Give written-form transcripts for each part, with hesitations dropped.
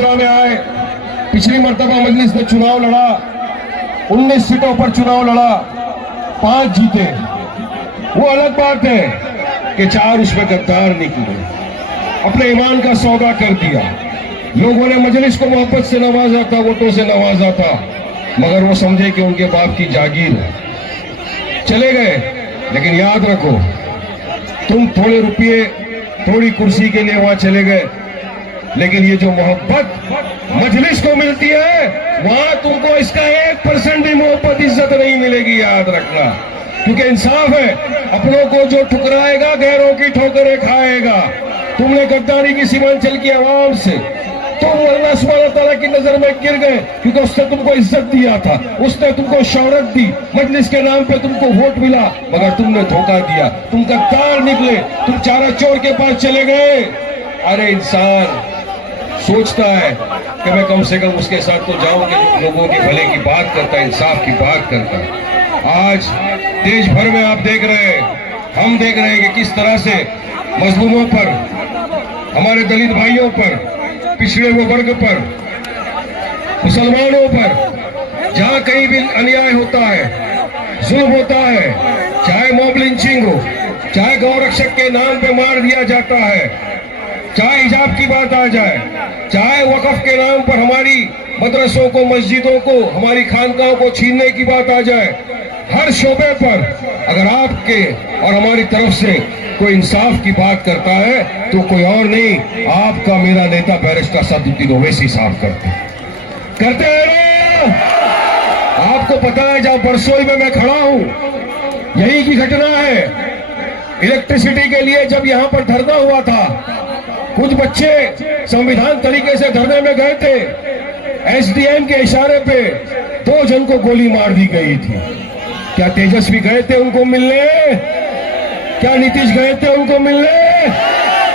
2015 में आए, पिछली मर्तबा मजलिस ने चुनाव लड़ा, 19 सीटों पर चुनाव लड़ा, 5 जीते। वो अलग बात है कि 4 उसमें गद्दार निकले, अपने ईमान का सौदा कर दिया। लोगों ने मजलिस को मोहब्बत से नवाजा था, वोटों से नवाजा था, मगर वो समझे कि उनके बाप की जागीर है, चले गए। लेकिन याद रखो, तुम थोड़े रुपये थोड़ी कुर्सी के लिए वहां चले गए, लेकिन ये जो मोहब्बत मजलिस को मिलती है, वहां तुमको इसका 1% भी मोहब्बत इज्जत नहीं मिलेगी, याद रखना। क्योंकि इंसाफ है, अपनों को जो ठुकराएगा गैरों की ठोकरें खाएगा। तुमने गद्दारी की सीमांचल की आवाम से, तुम अल्लाह सुब्हानहू व तआला की नजर में गिर गए, क्योंकि उसने तुमको इज्जत दिया था, उसने तुमको शौहरत दी, मजलिस के नाम पे तुमको वोट मिला, मगर तुमने धोखा दिया, तुम गद्दार निकले, तुम चारा चोर के पास चले गए। अरे इंसान सोचता है कि मैं कम से कम उसके साथ तो जाऊं कि लोगों के भले की बात करता है, इंसाफ की बात करता है। आज देश भर में आप देख रहे हैं, हम देख रहे हैं कि किस तरह से मजलूमों पर, हमारे दलित भाइयों पर, पिछड़े हुए वर्ग पर, मुसलमानों पर जहां कहीं भी अन्याय होता है, जुल्म होता है, चाहे मॉब लिंचिंग हो, चाहे गौरक्षक के नाम पे मार दिया जाता है, चाहे हिजाब की बात आ जाए, चाहे वक़्फ़ के नाम पर हमारी मदरसों को, मस्जिदों को, हमारी खानकाहों को छीनने की बात आ जाए, हर शोबे पर अगर आपके और हमारी तरफ से कोई इंसाफ की बात करता है तो कोई और नहीं, आपका मेरा नेता बैरिस्टर असदुद्दीन ओवैसी साफ करते हैं ना। आपको पता है, जहां बरसोई में मैं खड़ा हूं, यही की घटना है। इलेक्ट्रिसिटी के लिए जब यहां पर धरना हुआ था, कुछ बच्चे संविधान तरीके से धरने में गए थे, एसडीएम के इशारे पे 2 जन को गोली मार दी गई थी। क्या तेजस्वी गए थे उनको मिलने? क्या नीतीश गए थे उनको मिलने?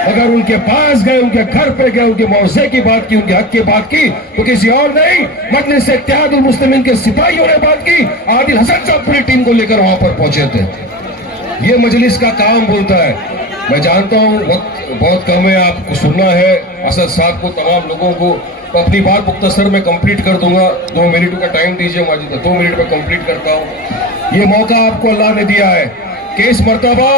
अगर उनके पास गए, उनके घर पे गए, उनके मुआवजे की बात की, उनके हक की बात की, तो किसी और नहीं, मजलिस इत्तेहादुल मुस्लिमीन के सिपाहियों ने बात की। आदिल हसन साहब पूरी टीम को लेकर वहां पर पहुंचे थे। ये मजलिस का काम बोलता है। मैं जानता हूं वक्त बहुत कम है, आपको सुनना है असद साहब को, तमाम लोगों को, तो अपनी बात मुख्तसर में कंप्लीट कर दूंगा। 2 मिनट का टाइम दीजिए माजिद, 2 मिनट में कंप्लीट करता हूं। ये मौका आपको अल्लाह ने दिया है कि इस मर्तबा